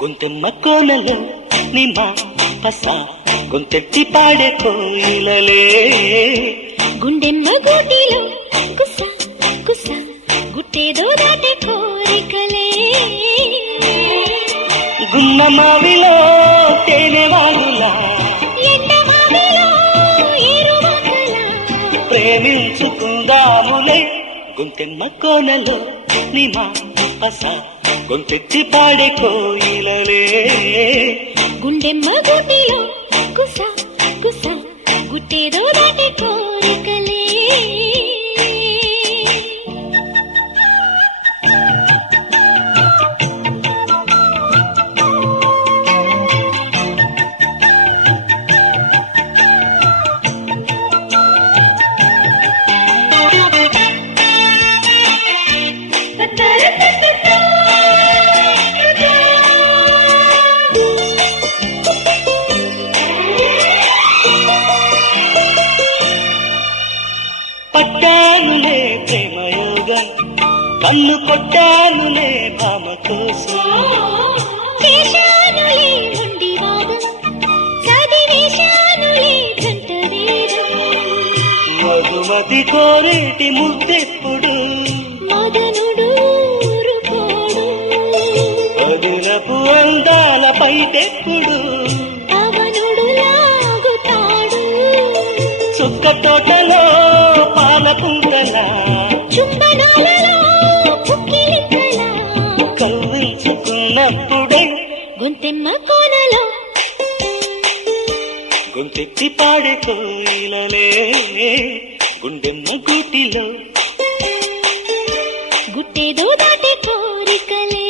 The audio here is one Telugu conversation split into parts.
గుంతెమ్మ కోనలు నిమ్మ పస గొంతెత్తి పాడే కోయిలలే గుండెమ్మ గూటిలో కుస కుస గుట్టేదో దాటే కోరికలే గున్న మావిలో తేనె వాగులా ప్రేమించుకుందాములే గుంతెమ్మ కోనలు నిమ్మ పస గొంతెత్తి పాడే కోయిలలే గుండెమ్మ గూటిలో కుస కుస గుట్టేదో దాటే కోరికలే పట్టానులే ప్రేమయోగం కన్ను కొట్టానులే భామ కోసం మధుమతి కోరేటి ముద్దెప్పుడు వదులపు అందాల పైటెప్పుడు చుక్క తోటలో పాలకుంటలా కవ్వించుకున్నప్పుడే గొంతెమ్మ కోనలో గొంతెత్తి పాడే కోయిలలే గుండెమ్మ గూటిలో గుట్టేదో దాటే కోరికలే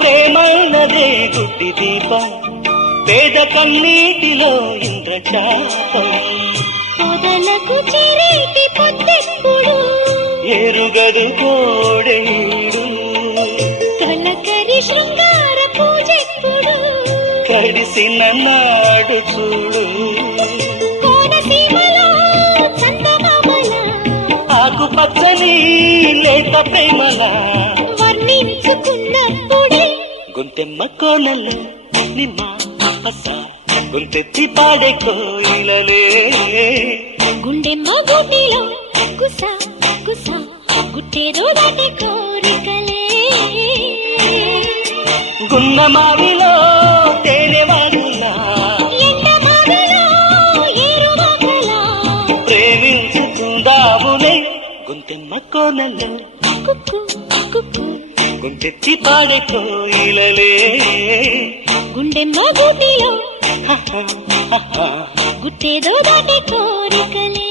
ప్రేమన్నదే గుడ్డి దీపం పేద కన్నీటిలో ఇంద్రచాపం పొదలకు చెరేటి పొద్దెప్పుడు ఎరుగదు కోడేడు తొలకరి శృంగార పూజెప్పుడు కడిసిన నాడు చూడు కోనసీమలో చందమామల ఆకుపచ్చని లేత ప్రేమలా వర్ణించుకున్నప్పుడే గుంతెమ్మ కోనలు నిమ్మ పస గొంతెత్తి పాడే కోయిలలే గుండెమ్మ గూటిలో కుస కుస గుట్టేదో దాటే కోరికలే గున్న మావిలో తేనె వాగులా ప్రేమించుకుందాములే గుంతెమ్మ కోనలు కుక్కు కుక్కు గుంతెత్తి పాడే కోయిలలే గుండెమ్మ గూటిలో గుట్టేదో దాటే కోరికలే